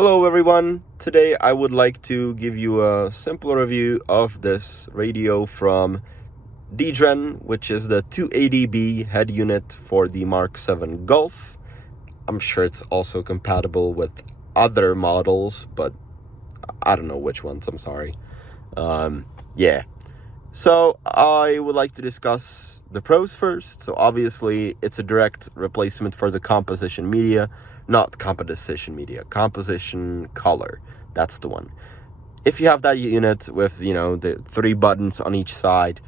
Hello everyone, today I would like to give you a simple review of this radio from DJren, which is the 280B head unit for the MK7 Golf. I'm sure it's also compatible with other models, but I don't know which ones, I'm sorry. Yeah. So I would like to discuss the pros first. So obviously it's a direct replacement for the composition media. Not composition media, composition color. That's the one. If you have that unit with, the 3 buttons on each side,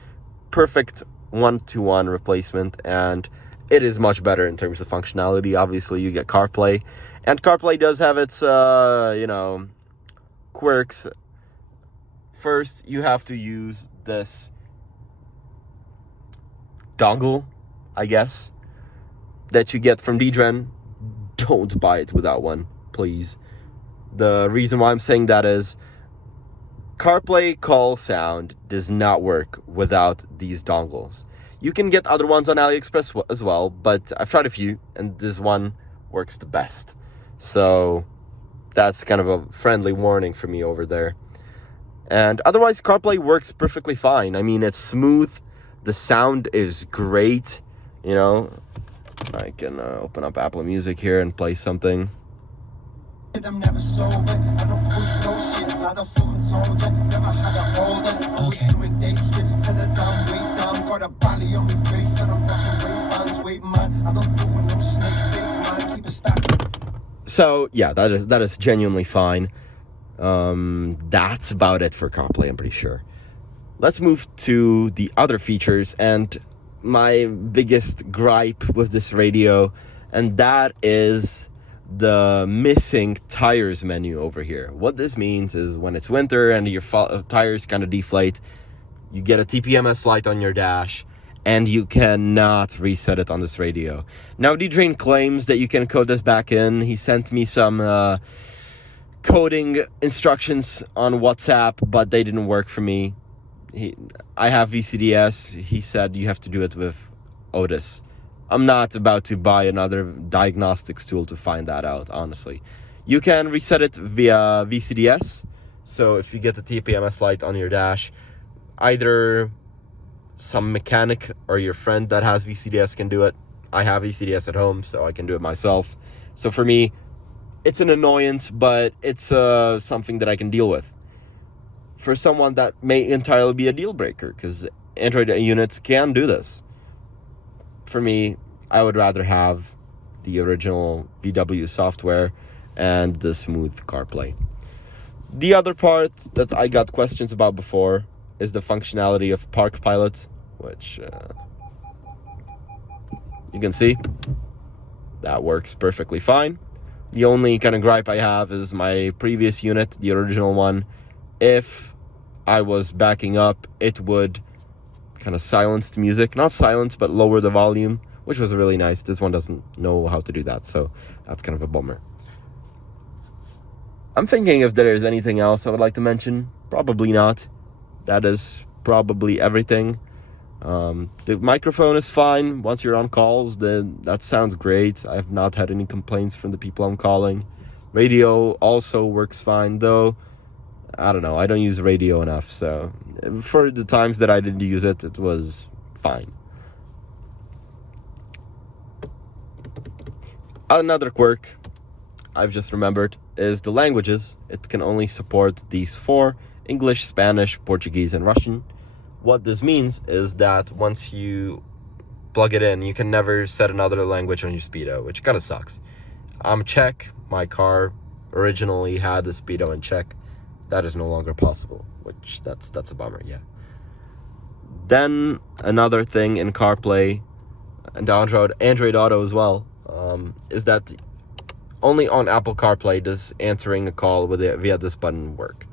perfect one-to-one replacement, and it is much better in terms of functionality. Obviously, you get CarPlay, and CarPlay does have its, quirks. First, you have to use this dongle, I guess, that you get from DJren. Don't buy it without one, please. The reason why I'm saying that is CarPlay call sound does not work without these dongles. You can get other ones on AliExpress as well, but I've tried a few, and this one works the best. So that's kind of a friendly warning for me over there. And otherwise, CarPlay works perfectly fine. I mean, it's smooth. The sound is great, I can open up Apple Music here and play something. So yeah, that is genuinely fine. That's about it for CarPlay, I'm pretty sure. Let's move to the other features and my biggest gripe with this radio, and that is the missing tires menu over here. What this means is when it's winter and your tires kind of deflate, you get a TPMS light on your dash and you cannot reset it on this radio. Now DJren claims that you can code this back in. He sent me some coding instructions on WhatsApp, but they didn't work for me. I have VCDS. He said you have to do it with Otis. I'm not about to buy another diagnostics tool to find that out, honestly. You can reset it via VCDS. So if you get the TPMS light on your dash, either some mechanic or your friend that has VCDS can do it. I have VCDS at home, so I can do it myself. So for me, it's an annoyance, but it's something that I can deal with. For someone that may entirely be a deal breaker, because Android units can do this. For me, I would rather have the original VW software and the smooth CarPlay. The other part that I got questions about before is the functionality of Park Pilot, which you can see that works perfectly fine. The only kind of gripe I have is my previous unit, the original one. If I was backing up, it would kind of silence the music. Not silence, but lower the volume, which was really nice. This one doesn't know how to do that, so that's kind of a bummer. I'm thinking if there is anything else I would like to mention. Probably not. That is probably everything. The microphone is fine. Once you're on calls, then that sounds great. I've not had any complaints from the people I'm calling. Radio also works fine, though. I don't know, I don't use radio enough, so for the times that I didn't use it, it was fine. Another quirk I've just remembered is the languages. It can only support these 4: English, Spanish, Portuguese, and Russian. What this means is that once you plug it in, you can never set another language on your Speedo, which kind of sucks. I'm Czech. My car originally had the Speedo in Czech. That is no longer possible, which that's a bummer, yeah. Then another thing in CarPlay and Android Auto as well, is that only on Apple CarPlay does answering a call via this button work.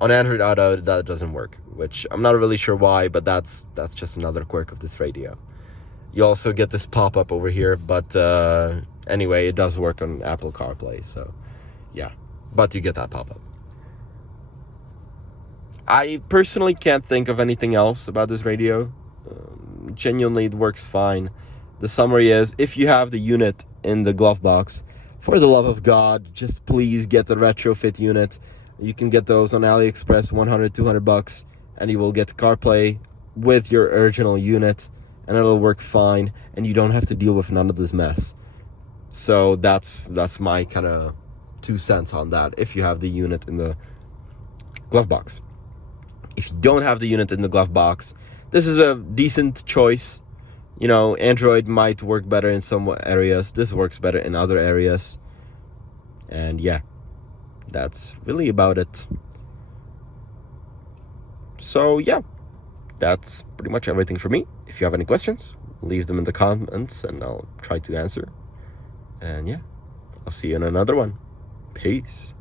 On Android Auto, that doesn't work, which I'm not really sure why, but that's just another quirk of this radio. You also get this pop-up over here, but anyway, it does work on Apple CarPlay, so yeah, but you get that pop-up. I personally can't think of anything else about this radio. Genuinely, it works fine. The summary is, if you have the unit in the glove box, for the love of God, just please get the retrofit unit. You can get those on AliExpress, 100, 200 bucks, and you will get CarPlay with your original unit, and it'll work fine, and you don't have to deal with none of this mess. So that's my kind of 2 cents on that, if you have the unit in the glove box. If you don't have the unit in the glove box, this is a decent choice. You know, Android might work better in some areas. This works better in other areas. And yeah, that's really about it. So yeah, that's pretty much everything for me. If you have any questions, leave them in the comments and I'll try to answer. And yeah, I'll see you in another one. Peace.